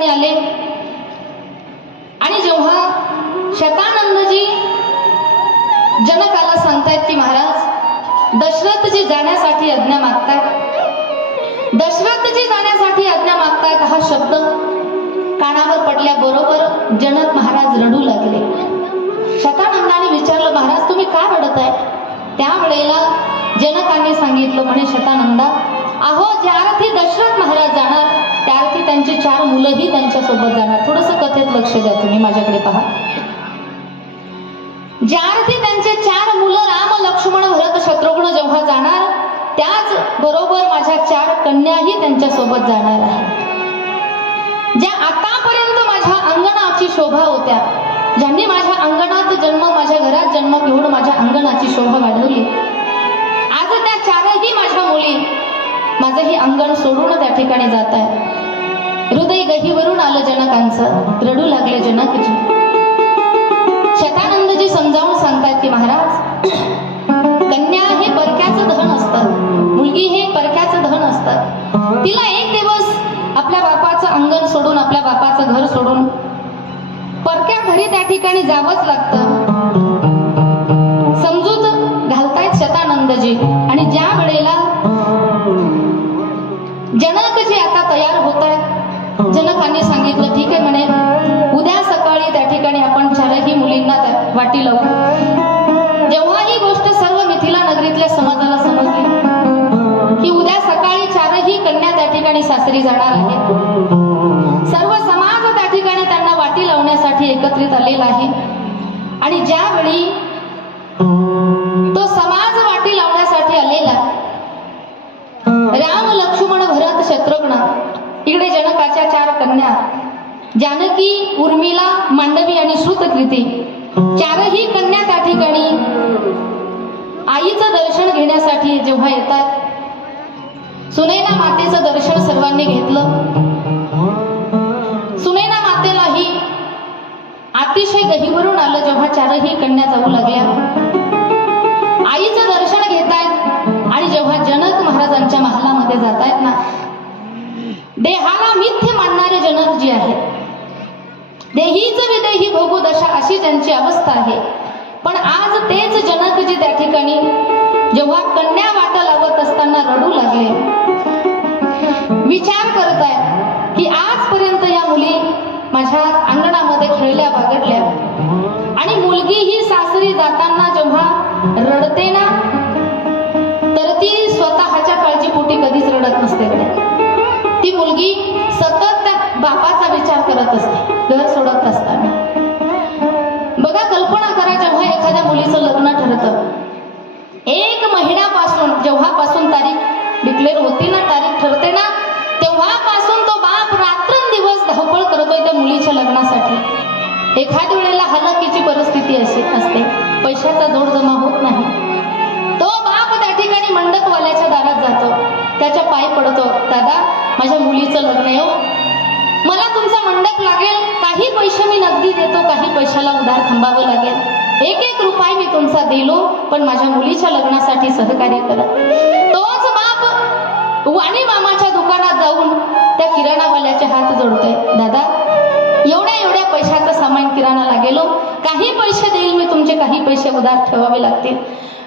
ठिकाणी आले. आणि जेव्हा शतानंदजी जनकाला सांगतायत की महाराज दशरथजी जाण्यासाठी आज्ञा मागतायत. दशरथजी जाण्यासाठी आज्ञा मागतायत हा शब्द कानावर पडल्याबरोबर जनक महाराज रडू लागले. शतानंदाने विचारलं महाराज तुम्ही का रडत आहे त्यावेळेला जनकाने सांगितलं म्हणे शतानंदा अहो ज्या अर्थी दशरथ महाराज जाणार त्या अर्थी त्यांची चार मुलंही त्यांच्यासोबत जाणार. थोडस कथेत लक्ष द्या तुम्ही माझ्याकडे पहा. ज्या अर्थी त्यांचे चार मुलं राम लक्ष्मण भरत शत्रुघ्न जेव्हा जाणार त्याच बरोबर माझ्या चार कन्याही त्यांच्यासोबत जाणार आहे ज्या आतापर्यंत माझ्या अंगणाची शोभा होत्या ज्यांनी माझ्या अंगणात जन्म माझ्या घरात जन्म घेऊन माझ्या अंगणाची शोभा वाढवली आज त्या चारही माझ्या मुली माझं हे अंगण सोडून त्या ठिकाणी जात आहे. हृदय गहीवरून आलं जनकांचं. रडू लागले जनकजी. शतानंदजी समजावून सांगतात की महाराज कन्या हे परक्याचं धन असतं. मुलगी हे परक्याचं धन असतं. तिला एक दिवस आपल्या बापाचं अंगण सोडून आपल्या बापाचं घर सोडून परक्या घरी त्या ठिकाणी जावंच लागतं. आणि ज्यावेळी तो समाज वाटी लावण्यासाठी आलेला राम लक्ष्मण भरत शत्रुघ्न इकडे जनकाच्या चार कन्या जानकी उर्मिला मांडवी आणि श्रुतकृती चारही कन्या त्या ठिकाणी आईचं दर्शन घेण्यासाठी जेव्हा येतात सुनैना मातेचं दर्शन सर्वांनी घेतलं. अतिशय गहीवरून आलं जेव्हा चारही कन्या जाऊ लागल्या. आईचं दर्शन घेतायत आणि जेव्हा जनक महाराजांच्या महालामध्ये जातायत ना देहाला मिथ्य मानणारे जनक जे आहेत देहीच विदेही भोगू दशा अशी त्यांची अवस्था आहे. पण आज तेच जनक जे त्या ठिकाणी जेव्हा कन्या वाटा लावत असताना रडू लागले. विचार करत आहे की आजपर्यंत या मुली माझ्या अंगणामध्ये खेळल्या बागडल्या आणि मुलगी ही सासरी जाताना जेव्हा रडते ना तर ती स्वतःच्या काळजीपोटी कधीच रडत नसते. ती मुलगी सतत त्या बापाचा विचार करत असते. घर सोडत असताना. बघा कल्पना करा जेव्हा एखाद्या मुलीचं लग्न ठरतं. एक महिन्यापासून जेव्हापासून तारीख डिक्लेअर होती ना तारीख ठरते ना मुलीच्या लग्नासाठी. एखाद्या वेळेला हलाकीची परिस्थिती अशी असते पैशाचा जोड जमा होत नाही. तो बाप त्या ठिकाणी मंडपवाल्याच्या दारात जातो त्याच्या पाय पडतो दादा माझ्या मुलीचं लग्न आहे हो. मला तुमचा मंडप लागेल काही पैसे मी नगदी देतो काही पैशाला उधार थांबावं लागेल. एक एक रुपये मी तुमचा दिलो पण माझ्या मुलीच्या लग्नासाठी सहकार्य करा. तोच बाप वाणी मामाच्या दुकानात जाऊन त्या किराणावाल्याचे हात जोडतोय दादा सामान गेलो काही पैसे देईल मी तुमचे काही पैसे उधार ठेवावे लागतील.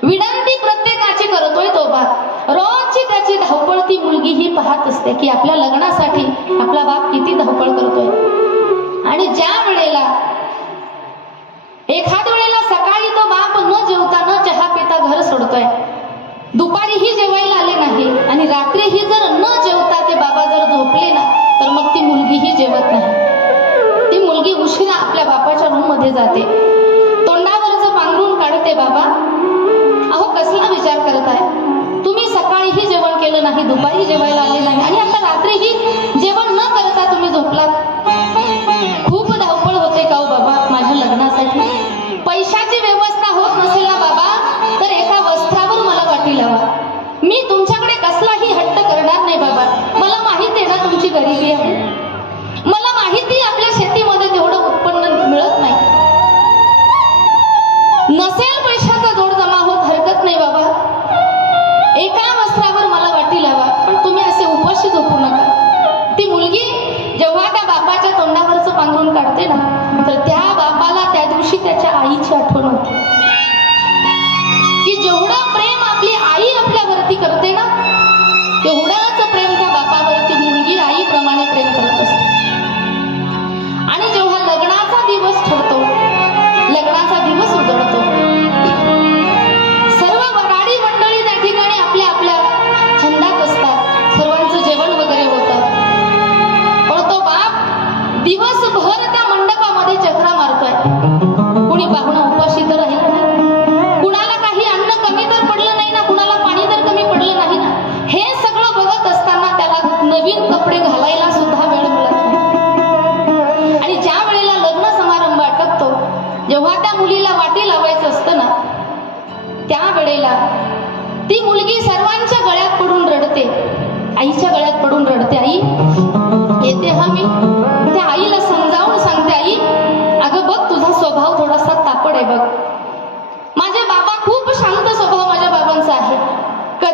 विनंती प्रत्येकाची करतोय तो बाप. रोजची त्याची धावपळ ती मुलगी ही पाहत असते की आपल्या लग्नासाठी आपला बाप किती धावपळ करतोय. आणि ज्या वेळेला एखाद वेळेला सकाळी तो बाप न जेवता न चहा पिता घर सोडतोय. दुपारीही जेवायला आले नाही आणि रात्रीही जर न जेवता ते बाबा जर झोपले ना तर मग ती मुलगीही जेवत नाही. उशिरा आपल्या बापाच्या रूममध्ये जाते. तोंडावरचं पांघरून काढते बाबा. अहो कसला विचार करत आहे? तुम्ही सकाळीही जेवण केलं नाही दुपारी जेवायला आले नाही आणि आता रात्रीही जेवण न करता तुम्ही झोपलात?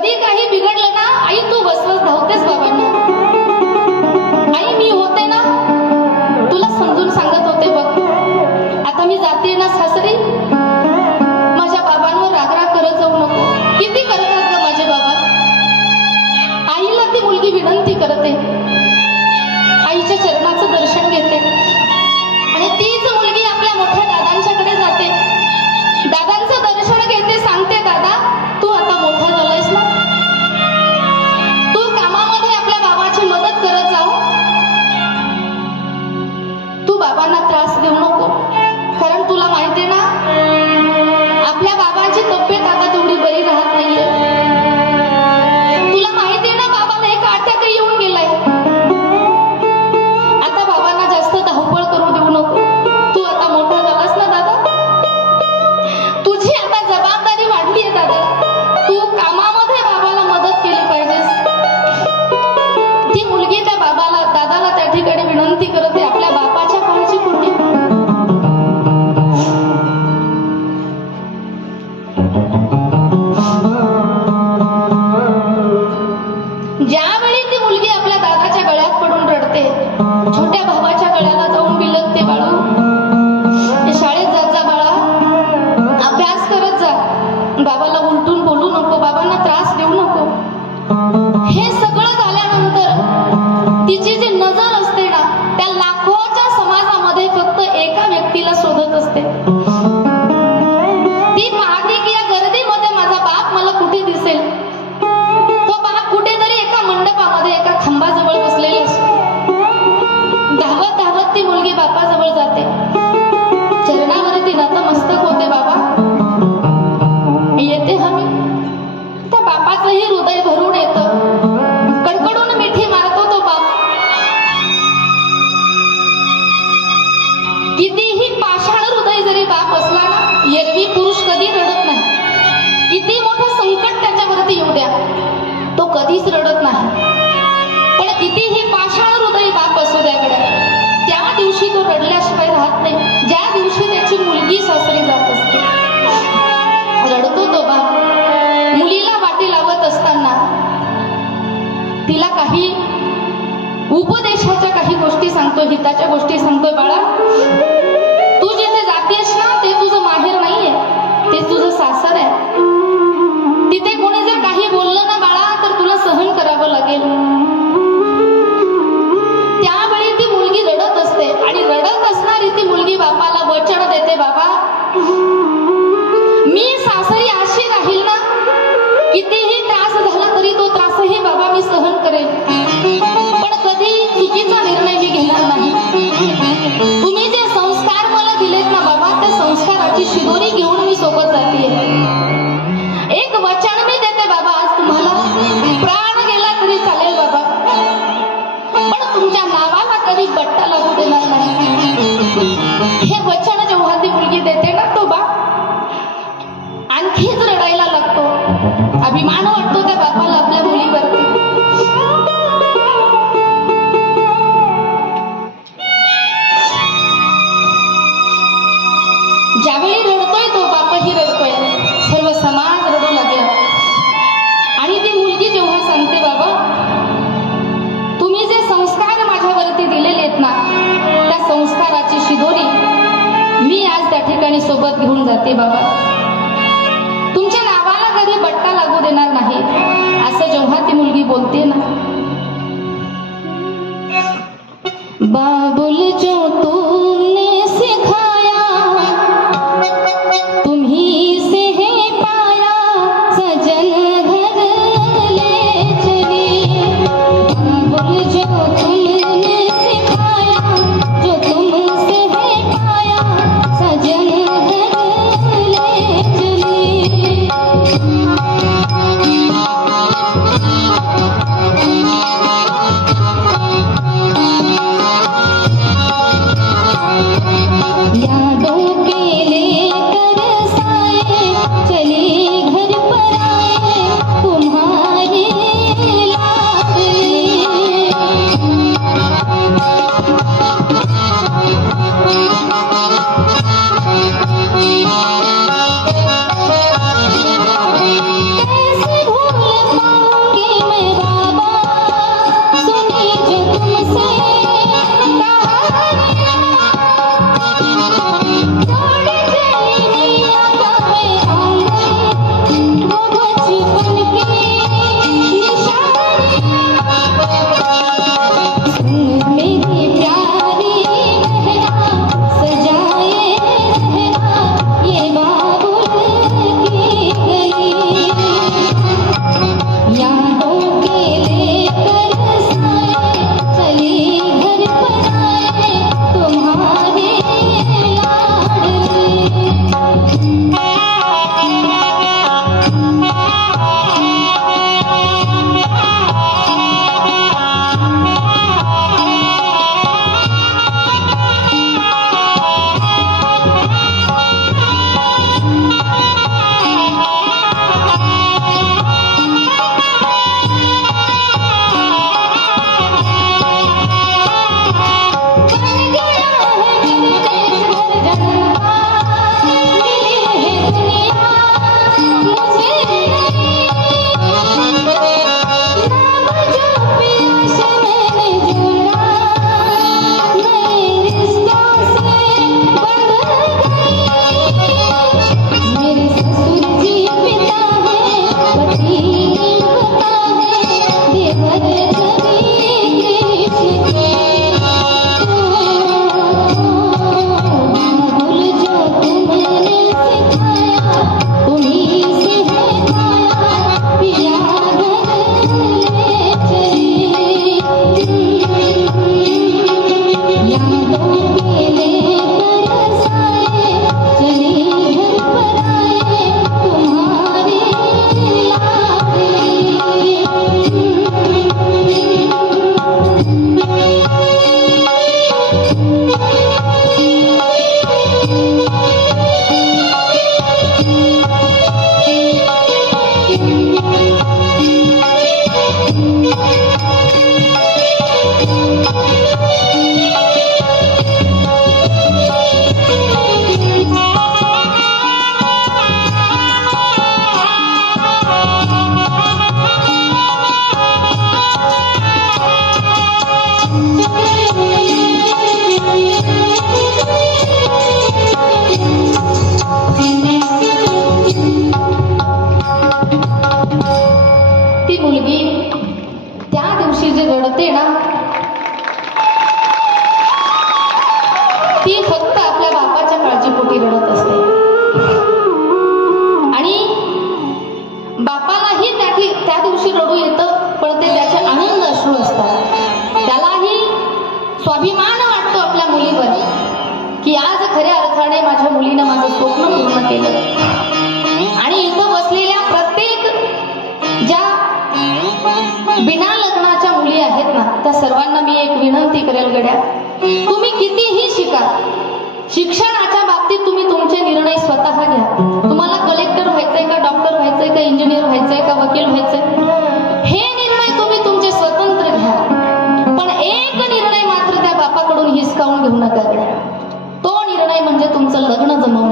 कधी काही बिघडलं ना आई तू बसवस धावतेस बाबांना. आई मी होते ना तुला समजून सांगत होते बघ. आता मी जाते ना सासरी. माझ्या बाबांवर रागरा करत जाऊ नको. किती करतात ना माझे बाबा? आईला ती मुलगी विनंती करते. 뭐 절대 सासर आहे. तिथे कोणी जर काही बोललं ना बाळा तर तुला सहन करावं लागेल. त्यावेळी ती मुलगी रडत असते आणि रडत असणारी ती मुलगी बापाला वचन देते बाबा मी सासरी अशी राहील ना कितीही त्रास झाला तरी तो त्रासही बाबा मी सहन करेल. Happy Manor. বাবুল চো मुलीनं माझं स्वप्न पूर्ण केलं. आणि इथं बसलेल्या प्रत्येक ज्या बिना लग्नाच्या मुली आहेत ना त्या सर्वांना मी एक विनंती करेल गड्या तुम्ही कितीही शिका शिक्षणाच्या बाबतीत तुम्ही तुमचे निर्णय स्वतः घ्या. तुम्हाला कलेक्टर व्हायचंय का डॉक्टर व्हायचंय का इंजिनियर व्हायचंय का वकील व्हायचंय? Consul Raghunathamam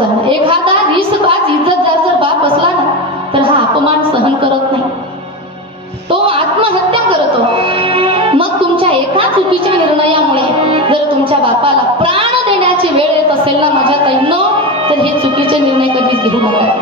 जाणं एखादा रीसबाज इज्जतदार जर बाप असला ना तर हा अपमान सहन करत नाही. तो आत्महत्या करतो. मग तुमच्या एका चुकीच्या निर्णयामुळे जर तुमच्या बापाला प्राण देण्याची वेळ येत असेल ना माझ्या ताईंनो तर हे चुकीचे निर्णय कधीच घेऊ नका.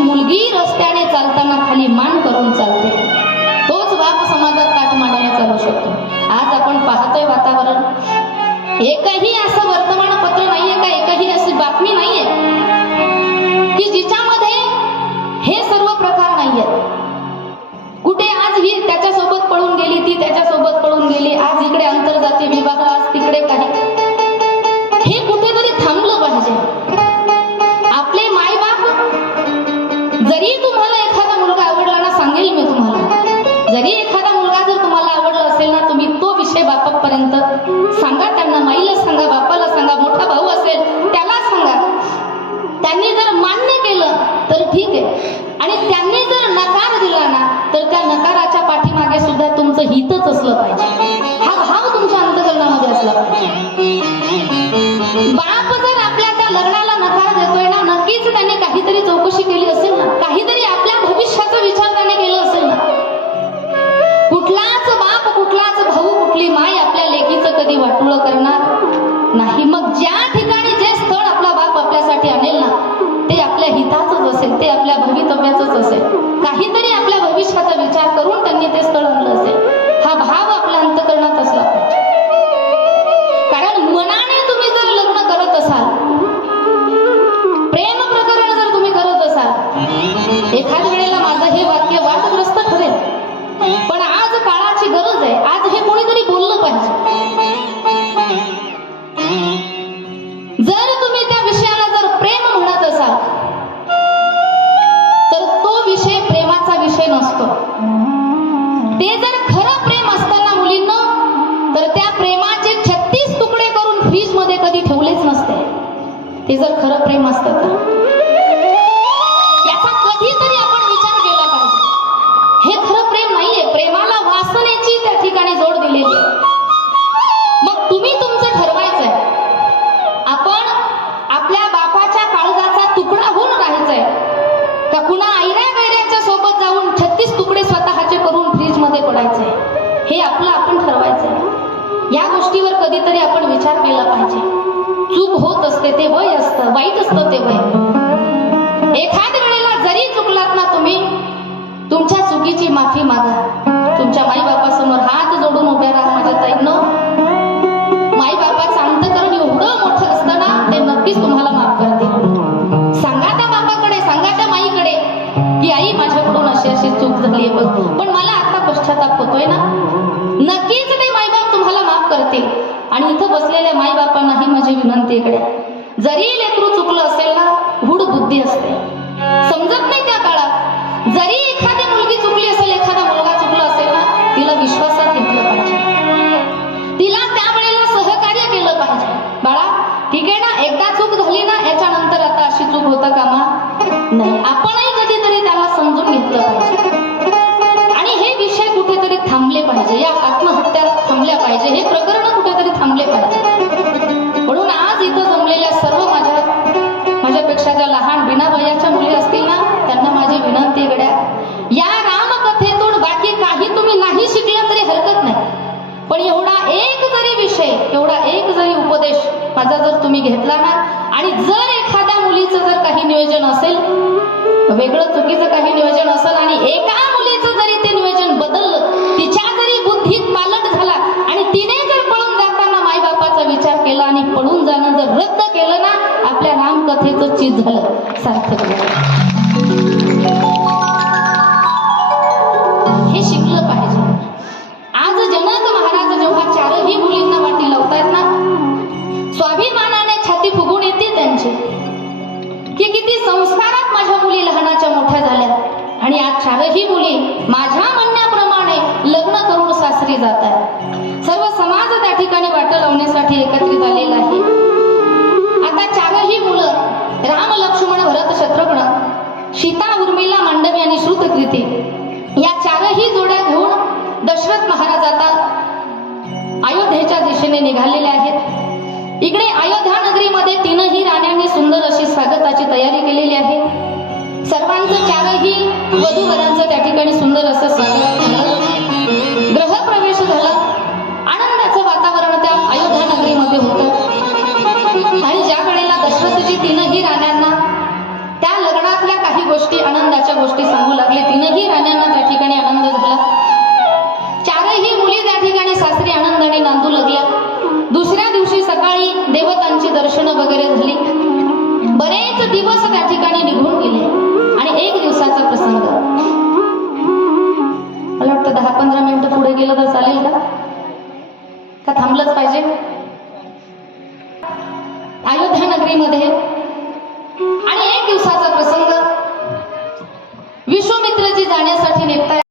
मुलगी रस्त्याने चालताना खाली मान करून चालते. तोच वाप समाजात काठ मांडायला चालू शकतो. आज आपण पाहतोय वातावरण. एकही असं हे आपलं आपण ठरवायचं आहे या गोष्टीवर कधीतरी आपण विचार केला पाहिजे. चूक होत असते ते वय असतं वाईट असतं ते वय. एखाद्या वेळेला जरी चुकलात ना तुम्ही तुमच्या चुकीची माफी मागा. तुमच्या माई बाप्पा समोर हात जोडून उभ्या राहा माझ्या ताईनं. माईबापाचं अंतकरण एवढं मोठं असतं ना ते नक्कीच तुम्हाला माफ करते सांगा त्या बापाकडे सांगा त्या माईकडे की आई माझ्याकडून अशी अशी चूक झाली आहे बघ. पण मला आता पश्चाताप होतोय ना. नक्कीच मी माईबाप तुम्हाला माफ करते. आणि इथं बसलेल्या माईबापांनाही माझी विनंती इकडे. जरी तुम्ही घेतला ना आणि जर एखाद्या मुलीचं जर काही नियोजन असेल वेगळं चुकीचं काही नियोजन असेल आणि एका मुलीचं जरी ते नियोजन बदललं तिच्या जरी बुद्धीत पालट झाला आणि तिने जर पळून जाताना माईबापाचा विचार केला आणि पळून जाणं जर रद्द केलं ना आपल्या रामकथेचं चीज झालं. सार्थक चारही मुली माझ्या म्हणण्याप्रमाणे लग्न करून सासरी जात आहेत. सर्व समाज त्या ठिकाणी वाट लावण्यासाठी एकत्रित आलेला आहे. आता चारही मुलं राम लक्ष्मण भरत शत्रुघ्न सीता उर्मिला मांडवी आणि श्रुतकृती या चारही जोड्या घेऊन दशरथ महाराज आता अयोध्येच्या दिशेने निघालेले आहेत. इकडे अयोध्या नगरीमध्ये तीनही राण्यांनी सुंदर अशी स्वागताची तयारी केलेली आहे. सर्वांचं चारही वधू वरांचं त्या ठिकाणी सुंदर असं स्वागत झालं.